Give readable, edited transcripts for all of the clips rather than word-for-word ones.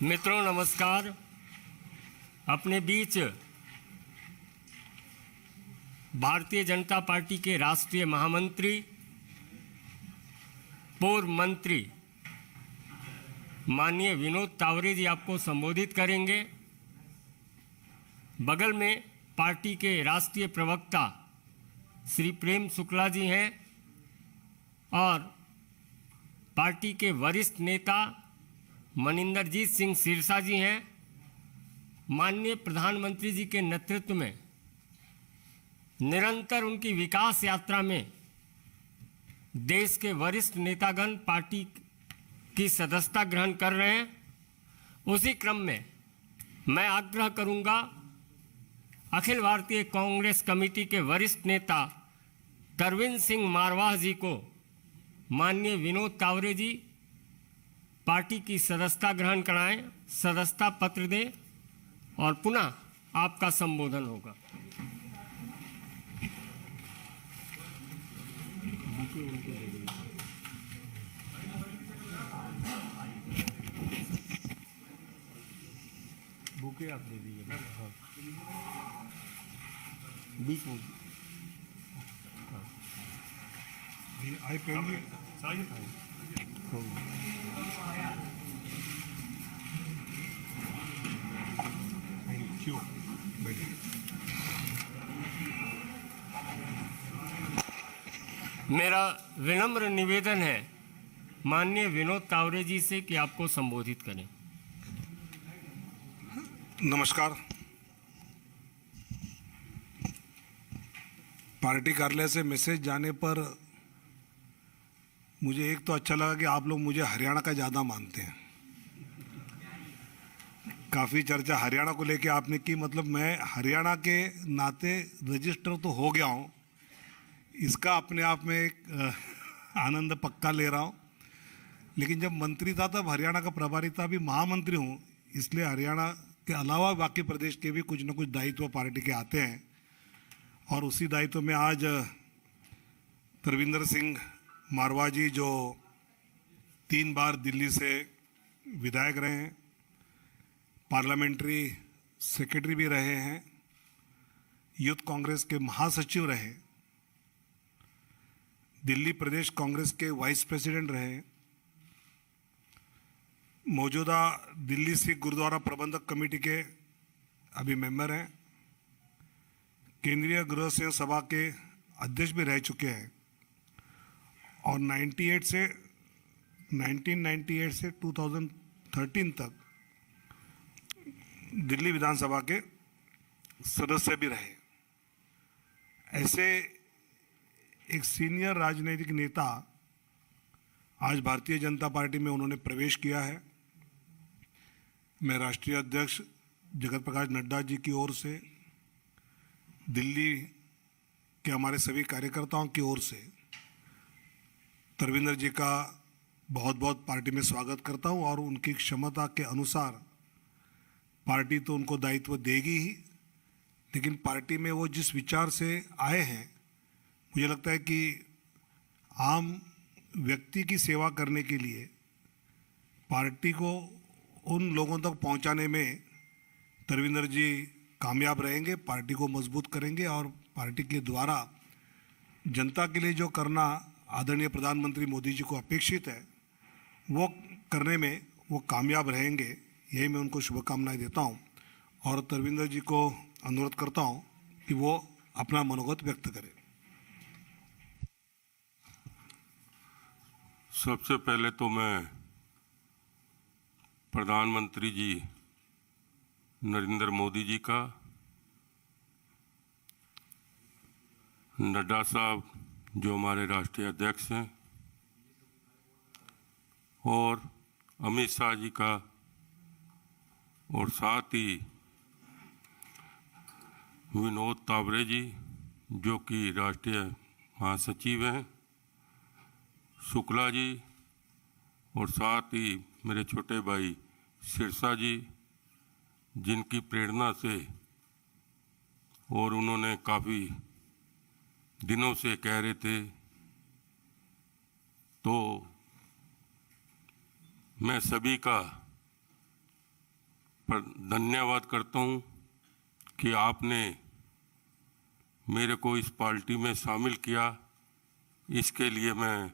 मित्रों नमस्कार। अपने बीच भारतीय जनता पार्टी के राष्ट्रीय महामंत्री, पूर्व मंत्री माननीय विनोद तावरे जी आपको संबोधित करेंगे। बगल में पार्टी के राष्ट्रीय प्रवक्ता श्री प्रेम शुक्ला जी हैं और पार्टी के वरिष्ठ नेता मनिंदरजीत सिंह सिरसा जी हैं। माननीय प्रधानमंत्री जी के नेतृत्व में निरंतर उनकी विकास यात्रा में देश के वरिष्ठ नेतागण पार्टी की सदस्यता ग्रहण कर रहे हैं। उसी क्रम में मैं आग्रह करूंगा अखिल भारतीय कांग्रेस कमेटी के वरिष्ठ नेता तरविंद सिंह मारवाह जी को माननीय विनोद तावरे जी पार्टी की सदस्यता ग्रहण कराएं, सदस्यता पत्र दें और पुनः आपका संबोधन होगा। बुके आप दे दीजिए। हाँ। बीच में आई पहली थैंक यू। मेरा विनम्र निवेदन है माननीय विनोद तावरे जी से कि आपको संबोधित करें। नमस्कार। पार्टी कार्यालय से मैसेज जाने पर मुझे एक तो अच्छा लगा कि आप लोग मुझे हरियाणा का ज़्यादा मानते हैं। काफ़ी चर्चा हरियाणा को लेके आपने की, मतलब मैं हरियाणा के नाते रजिस्टर तो हो गया हूँ, इसका अपने आप में एक आनंद पक्का ले रहा हूँ। लेकिन जब मंत्री था तब हरियाणा का प्रभारी था, अभी महामंत्री हूँ, इसलिए हरियाणा के अलावा बाकी प्रदेश के भी कुछ न कुछ दायित्व पार्टी के आते हैं। और उसी दायित्व में आज तरविंदर सिंह मारवाह जी जो 3 बार दिल्ली से विधायक रहे हैं, पार्लियामेंट्री सेक्रेटरी भी रहे हैं, यूथ कांग्रेस के महासचिव रहे, दिल्ली प्रदेश कांग्रेस के वाइस प्रेसिडेंट रहे, मौजूदा दिल्ली सिख गुरुद्वारा प्रबंधक कमेटी के अभी मेंबर हैं, केंद्रीय गृह सेवक सभा के अध्यक्ष भी रह चुके हैं और 1998 से 2013 तक दिल्ली विधानसभा के सदस्य भी रहे। ऐसे एक सीनियर राजनीतिक नेता आज भारतीय जनता पार्टी में उन्होंने प्रवेश किया है। मैं राष्ट्रीय अध्यक्ष जगत प्रकाश नड्डा जी की ओर से, दिल्ली के हमारे सभी कार्यकर्ताओं की ओर से तरविंदर जी का बहुत बहुत पार्टी में स्वागत करता हूं और उनकी क्षमता के अनुसार पार्टी तो उनको दायित्व देगी ही, लेकिन पार्टी में वो जिस विचार से आए हैं, मुझे लगता है कि आम व्यक्ति की सेवा करने के लिए पार्टी को उन लोगों तक पहुंचाने में तरविंदर जी कामयाब रहेंगे, पार्टी को मजबूत करेंगे और पार्टी के द्वारा जनता के लिए जो करना आदरणीय प्रधानमंत्री मोदी जी को अपेक्षित है वो करने में वो कामयाब रहेंगे। यही मैं उनको शुभकामनाएं देता हूं और तरविंदर जी को अनुरोध करता हूं कि वो अपना मनोगत व्यक्त करें। सबसे पहले तो मैं प्रधानमंत्री जी नरेंद्र मोदी जी का, नड्डा साहब जो हमारे राष्ट्रीय अध्यक्ष हैं और अमित शाह जी का और साथ ही विनोद तावरे जी जो कि राष्ट्रीय महासचिव हैं, शुक्ला जी और साथ ही मेरे छोटे भाई सिरसा जी जिनकी प्रेरणा से और उन्होंने काफ़ी दिनों से कह रहे थे, तो मैं सभी का पर धन्यवाद करता हूँ कि आपने मेरे को इस पार्टी में शामिल किया। इसके लिए मैं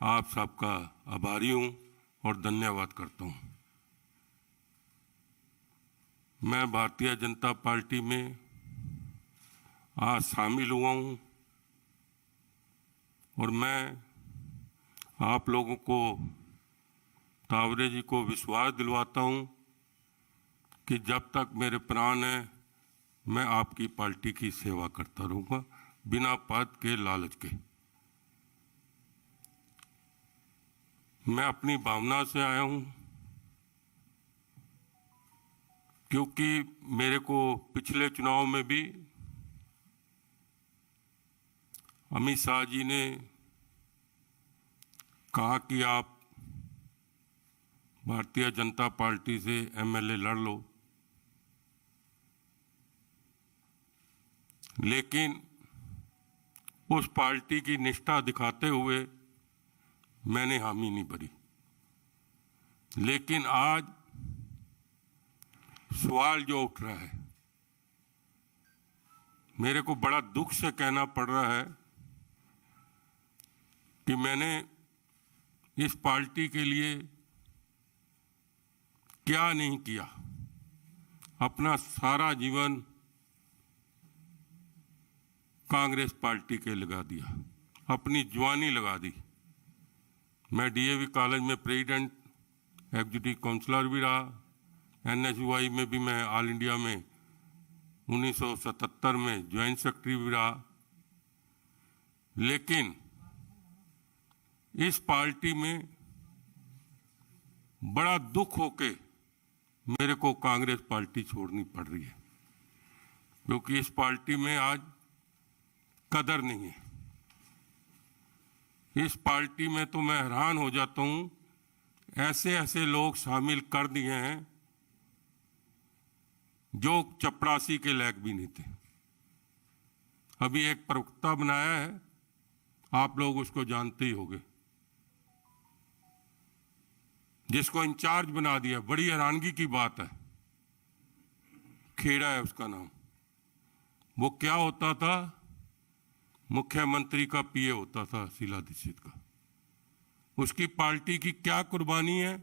आप सबका आभारी हूँ और धन्यवाद करता हूँ। मैं भारतीय जनता पार्टी में आज शामिल हुआ हूँ और मैं आप लोगों को, तावरे जी को विश्वास दिलवाता हूँ कि जब तक मेरे प्राण हैं मैं आपकी पार्टी की सेवा करता रहूँगा, बिना पद के लालच के। मैं अपनी भावना से आया हूँ क्योंकि मेरे को पिछले चुनाव में भी अमित शाह जी ने कहा कि आप भारतीय जनता पार्टी से एमएलए लड़ लो, लेकिन उस पार्टी की निष्ठा दिखाते हुए मैंने हामी नहीं भरी। लेकिन आज सवाल जो उठ रहा है, मेरे को बड़ा दुख से कहना पड़ रहा है कि मैंने इस पार्टी के लिए क्या नहीं किया। अपना सारा जीवन कांग्रेस पार्टी के लगा दिया, अपनी जवानी लगा दी। मैं डीएवी कॉलेज में प्रेसिडेंट एग्जीक्यूटिव काउंसलर भी रहा, एनएसयूआई में भी मैं ऑल इंडिया में 1977 में ज्वाइंट सेक्रेटरी भी रहा। लेकिन इस पार्टी में बड़ा दुख होके मेरे को कांग्रेस पार्टी छोड़नी पड़ रही है, क्योंकि इस पार्टी में आज कदर नहीं है। इस पार्टी में तो मैं हैरान हो जाता हूं, ऐसे ऐसे लोग शामिल कर दिए हैं जो चपरासी के लायक भी नहीं थे। अभी एक प्रवक्ता बनाया है, आप लोग उसको जानते ही होंगे, जिसको इंचार्ज बना दिया। बड़ी हैरानगी की बात है, खेड़ा है उसका नाम। वो क्या होता था, मुख्यमंत्री का पीए होता था शीला दीक्षित का। उसकी पार्टी की क्या कुर्बानी है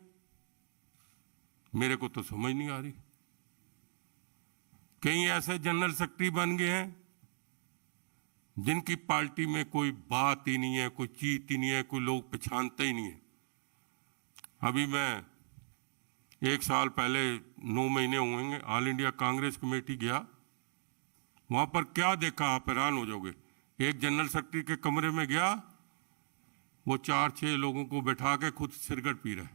मेरे को तो समझ नहीं आ रही। कई ऐसे जनरल सेक्रेटरी बन गए हैं जिनकी पार्टी में कोई बात ही नहीं है, कोई चीज ही नहीं है, कोई लोग पहचानते ही नहीं है। अभी मैं 1 साल पहले 9 महीने हुएंगे ऑल इंडिया कांग्रेस कमेटी गया। वहां पर क्या देखा, आप हैरान हो जाओगे। एक जनरल सेक्रेटरी के कमरे में गया, वो 4-6 लोगों को बैठा के खुद सिगरेट पी रहा है,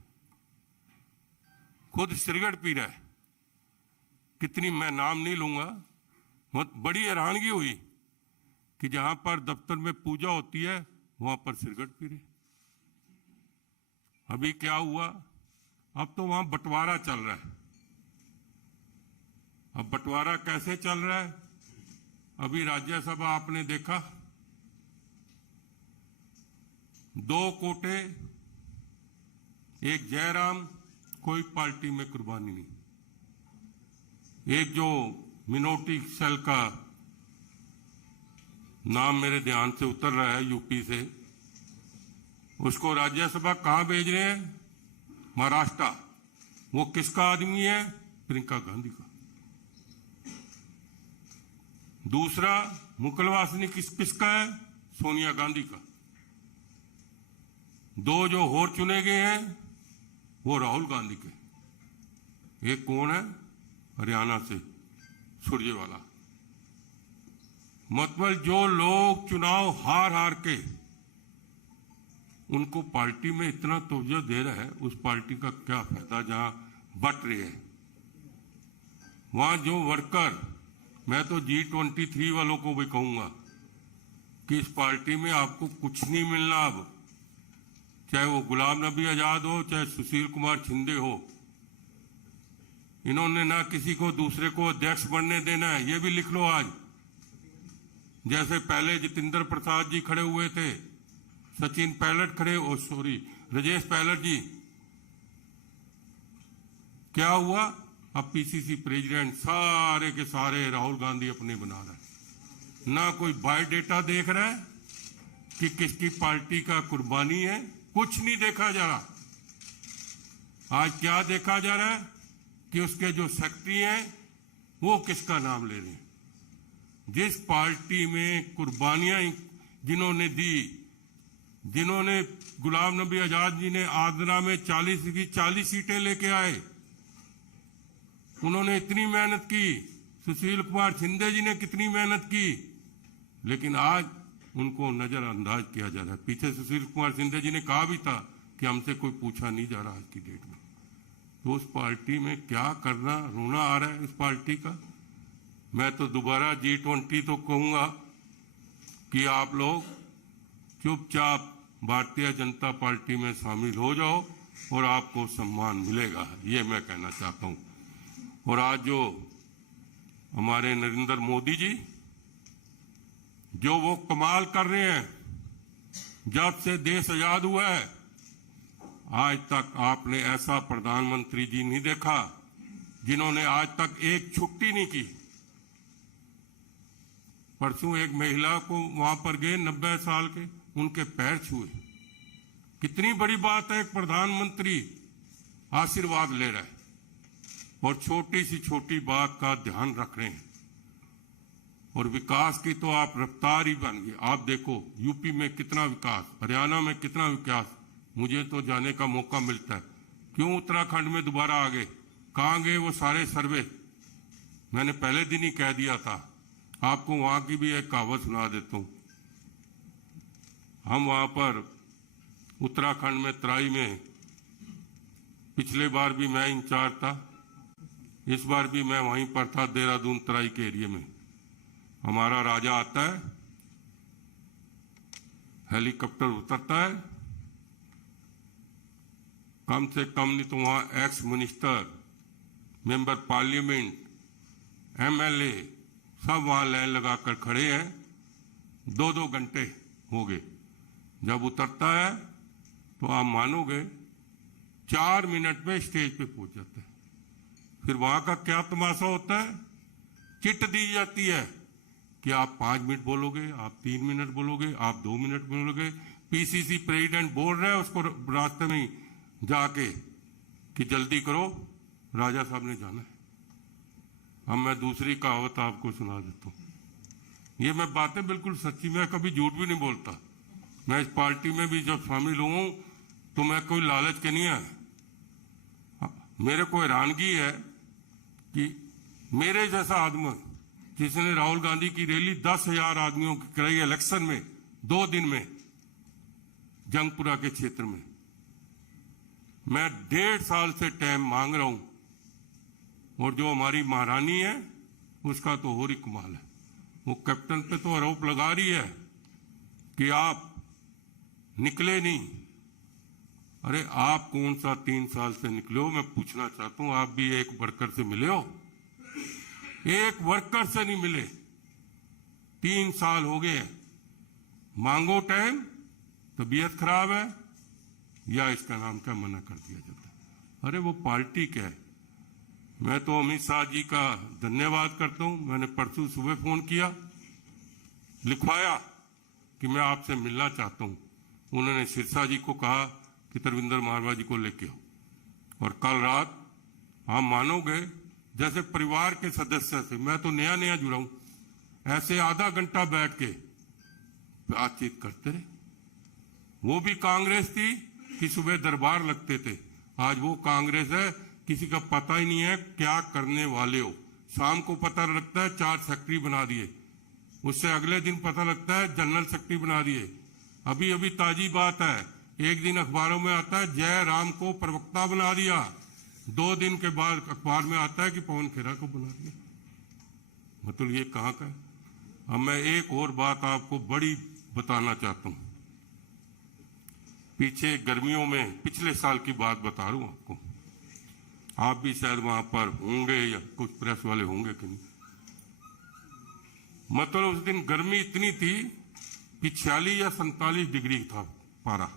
खुद सिगरेट पी रहा है। कितनी, मैं नाम नहीं लूंगा। बड़ी हैरानगी हुई कि जहां पर दफ्तर में पूजा होती है वहां पर सिगरेट पी रहे। अभी क्या हुआ, अब तो वहां बंटवारा चल रहा है। अब बंटवारा कैसे चल रहा है, अभी राज्यसभा आपने देखा, 2 कोटे, एक जयराम, कोई पार्टी में कुर्बानी नहीं। एक जो मिनोटी सेल का नाम मेरे ध्यान से उतर रहा है यूपी से, उसको राज्यसभा कहां भेज रहे हैं, महाराष्ट्र। वो किसका आदमी है, प्रियंका गांधी का। दूसरा मुकलवासनी किसका है, सोनिया गांधी का। 2 जो और चुने गए हैं वो राहुल गांधी के। एक कौन है, हरियाणा से सुरजेवाला। मतलब जो लोग चुनाव हार हार के उनको पार्टी में इतना तवज्जो दे रहा है, उस पार्टी का क्या फायदा जहां बट रही है। वहां जो वर्कर, मैं तो G23 वालों को भी कहूंगा कि इस पार्टी में आपको कुछ नहीं मिलना। अब चाहे वो गुलाम नबी आजाद हो, चाहे सुशील कुमार शिंदे हो, इन्होंने ना किसी को दूसरे को अध्यक्ष बनने देना है। ये भी लिख लो आज। जैसे पहले जितेंद्र प्रसाद जी खड़े हुए थे, सचिन पायलट खड़े, राजेश पायलट जी, क्या हुआ? अब पीसीसी प्रेसिडेंट सारे के सारे राहुल गांधी अपने बना रहा है, ना कोई बायोडेटा देख रहा है कि किसकी पार्टी का कुर्बानी है, कुछ नहीं देखा जा रहा। आज क्या देखा जा रहा है कि उसके जो सेक्रेटरी हैं वो किसका नाम ले रहे हैं। जिस पार्टी में कुर्बानियां जिन्होंने दी, जिन्होंने गुलाम नबी आजाद जी ने आगरा में 40 की 40 सीटें लेके आए, उन्होंने इतनी मेहनत की, सुशील कुमार शिंदे जी ने कितनी मेहनत की, लेकिन आज उनको नजरअंदाज किया जा रहा है। पीछे सुशील कुमार शिंदे जी ने कहा भी था कि हमसे कोई पूछा नहीं जा रहा आज की डेट में। तो उस पार्टी में क्या करना, रोना आ रहा है उस पार्टी का। मैं तो दोबारा G20 तो कहूंगा कि आप लोग चुपचाप भारतीय जनता पार्टी में शामिल हो जाओ और आपको सम्मान मिलेगा, ये मैं कहना चाहता हूं। और आज जो हमारे नरेंद्र मोदी जी जो वो कमाल कर रहे हैं, जब से देश आजाद हुआ है आज तक आपने ऐसा प्रधानमंत्री जी नहीं देखा जिन्होंने आज तक एक छुट्टी नहीं की। परसों एक महिला को वहां पर गए 90 साल के, उनके पैर छुए। कितनी बड़ी बात है, एक प्रधानमंत्री आशीर्वाद ले रहा है और छोटी सी छोटी बात का ध्यान रख रहे हैं। और विकास की तो आप रफ्तार ही बन गई। आप देखो यूपी में कितना विकास, हरियाणा में कितना विकास, मुझे तो जाने का मौका मिलता है। क्यों उत्तराखंड में दोबारा आ गए? कहाँ गए वो सारे सर्वे? मैंने पहले दिन ही कह दिया था। आपको वहां की भी एक कहावत सुना देता हूं। हम वहां पर उत्तराखंड में तराई में, पिछले बार भी मैं इंचार्ज था, इस बार भी मैं वहीं पर था, देहरादून तराई के एरिया में। हमारा राजा आता है, हेलीकॉप्टर उतरता है, कम से कम नहीं तो वहां ex minister, member parliament, MLA सब वहां लाइन लगाकर खड़े हैं। 2-2 घंटे हो गए। जब उतरता है तो आप मानोगे 4 मिनट में स्टेज पे पहुंच जाता है। फिर वहां का क्या तमाशा होता है, चिट दी जाती है कि आप 5 मिनट बोलोगे, आप 3 मिनट बोलोगे, आप 2 मिनट बोलोगे। पीसीसी प्रेसिडेंट बोल रहा है उसको रास्ते में जाके कि जल्दी करो, राजा साहब ने जाना है। अब मैं दूसरी कहावत आपको सुना देता हूं। ये मैं बातें बिल्कुल सच्ची, मैं कभी झूठ भी नहीं बोलता। मैं इस पार्टी में भी जब शामिल हूं तो मैं कोई लालच के नहीं है। मेरे को हैरानगी है कि मेरे जैसा आदमी जिसने राहुल गांधी की रैली 10,000 आदमियों की कराई इलेक्शन में 2 दिन में जंगपुरा के क्षेत्र में, मैं 1.5 साल से टाइम मांग रहा हूं। और जो हमारी महारानी है उसका तो और ही कमाल है। वो कैप्टन पे तो आरोप लगा रही है कि आप निकले नहीं। अरे आप कौन सा 3 साल से निकले हो? मैं पूछना चाहता हूं, आप भी एक वर्कर से मिले हो? एक वर्कर से नहीं मिले। 3 साल हो गए। मांगो टाइम, तबीयत खराब है या इसका नाम क्या मना कर दिया जाता है। अरे वो पार्टी क्या है। मैं तो अमित शाह जी का धन्यवाद करता हूं। मैंने परसों सुबह फोन किया, लिखवाया कि मैं आपसे मिलना चाहता हूं। उन्होंने सिरसा जी को कहा कि तरविंदर मारवा जी को लेके आओ। और कल रात आप मानोगे जैसे परिवार के सदस्य से, मैं तो नया नया जुड़ा हूं, ऐसे आधा घंटा बैठ के बातचीत करते रहे। वो भी कांग्रेस थी कि सुबह दरबार लगते थे, आज वो कांग्रेस है किसी का पता ही नहीं है क्या करने वाले हो। शाम को पता लगता है 4 सेक्रेटरी बना दिए, उससे अगले दिन पता लगता है जनरल सेक्रेटरी बना दिए। अभी अभी ताजी बात है, एक दिन अखबारों में आता है जय राम को प्रवक्ता बना दिया, 2 दिन के बाद अखबार में आता है कि पवन खेरा को बना दिया। मतलब ये कहाँ का है। अब मैं एक और बात आपको बड़ी बताना चाहता हूं। पीछे गर्मियों में, पिछले साल की बात बता रहा हूं आपको, आप भी शायद वहां पर होंगे या कुछ प्रेस वाले होंगे कि नहीं। मतलब उस दिन गर्मी इतनी थी कि 46 या 47 डिग्री था पारा।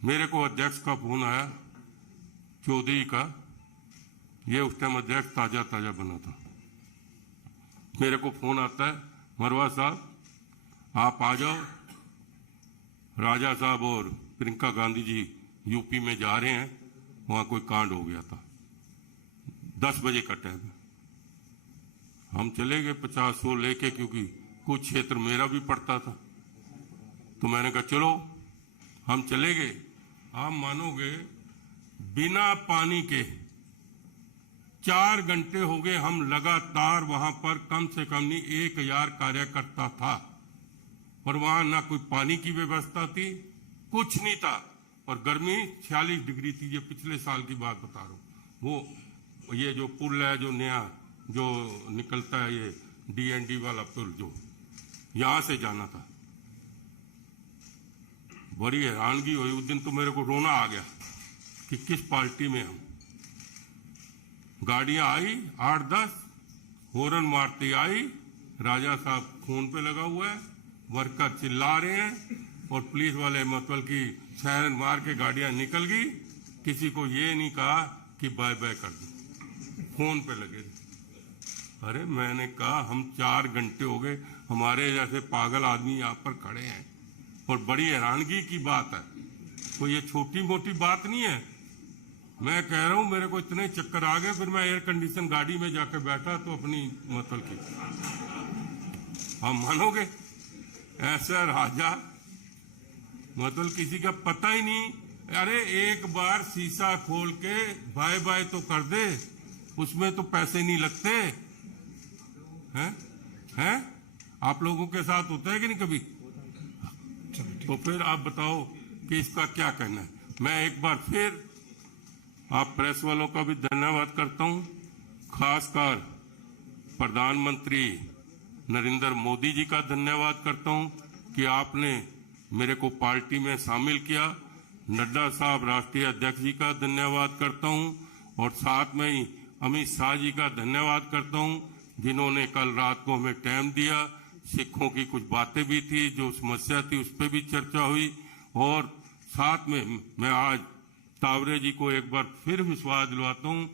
मेरे को अध्यक्ष का फोन आया, चौधरी का, ये उस टाइम अध्यक्ष ताजा ताजा बना था। मेरे को फोन आता है, मरवा साहब आप आ जाओ, राजा साहब और प्रियंका गांधी जी यूपी में जा रहे हैं, वहां कोई कांड हो गया था। 10 बजे का टाइम है। हम चले गए 50-100 लेके, क्योंकि कुछ क्षेत्र मेरा भी पड़ता था। तो मैंने कहा चलो, हम चले गए। आप मानोगे, बिना पानी के 4 घंटे हो गए हम लगातार वहां पर, कम से कम नहीं 1000 कार्यकर्ता था, और वहां ना कोई पानी की व्यवस्था थी, कुछ नहीं था, और गर्मी 46 डिग्री थी। ये पिछले साल की बात बता रहा हूं। वो ये जो पुल है, जो नया जो निकलता है, ये DND वाला पुल, जो यहां से जाना था, बड़ी हैरानगी हुई उस दिन। तो मेरे को रोना आ गया कि किस पार्टी में हम। गाड़ियां आई 8-10, हॉर्न मारती आई, राजा साहब फोन पे लगा हुआ है, वर्कर चिल्ला रहे हैं, और पुलिस वाले मतलब कि सायरन मार के गाड़ियां निकल गई। किसी को ये नहीं कहा कि बाय बाय कर दो, फोन पे लगे। अरे मैंने कहा हम 4 घंटे हो गए, हमारे जैसे पागल आदमी यहाँ पर खड़े हैं, और बड़ी हैरानगी की बात है, कोई ये छोटी मोटी बात नहीं है। मैं कह रहा हूं मेरे को इतने चक्कर आ गए, फिर मैं एयर कंडीशन गाड़ी में जाकर बैठा तो अपनी मतलब की, हम मानोगे ऐसा राजा, मतलब किसी का पता ही नहीं। अरे एक बार शीशा खोल के बाय बाय तो कर दे, उसमें तो पैसे नहीं लगते हैं? आप लोगों के साथ होता है कि नहीं कभी? तो फिर आप बताओ कि इसका क्या कहना है। मैं एक बार फिर आप प्रेस वालों का भी धन्यवाद करता हूं, खासकर प्रधानमंत्री नरेंद्र मोदी जी का धन्यवाद करता हूं कि आपने मेरे को पार्टी में शामिल किया। नड्डा साहब राष्ट्रीय अध्यक्ष जी का धन्यवाद करता हूं, और साथ में ही अमित शाह जी का धन्यवाद करता हूं, जिन्होंने कल रात को हमें टाइम दिया। सिखों की कुछ बातें भी थी, जो समस्या थी उस पर भी चर्चा हुई, और साथ में मैं आज तावरे जी को एक बार फिर विश्वास दिलवाता हूं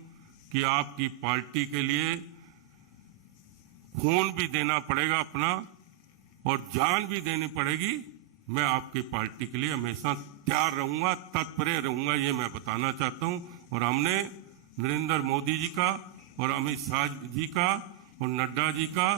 कि आपकी पार्टी के लिए खून भी देना पड़ेगा अपना, और जान भी देनी पड़ेगी। मैं आपकी पार्टी के लिए हमेशा तैयार रहूंगा, तत्पर रहूंगा, ये मैं बताना चाहता हूं। और हमने नरेंद्र मोदी जी का और अमित शाह जी का और नड्डा जी का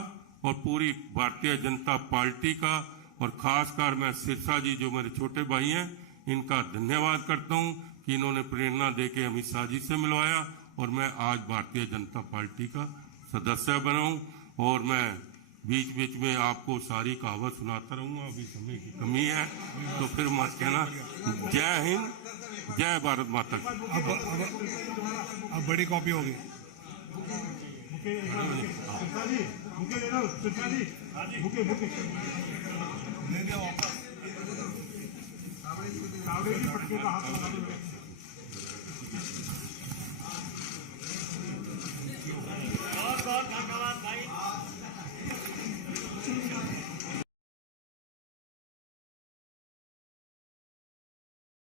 और पूरी भारतीय जनता पार्टी का, और खासकर मैं सिरसा जी जो मेरे छोटे भाई हैं, इनका धन्यवाद करता हूं कि इन्होंने प्रेरणा देके अमित शाह जी से मिलवाया, और मैं आज भारतीय जनता पार्टी का सदस्य बना हूं। और मैं बीच बीच में आपको सारी कहावत सुनाता रहूंगा, अभी समय की कमी है तो फिर मत कहना। जय हिंद, जय भारत माता की। अब बड़ी कॉपी होगी। ले जाओ वापस।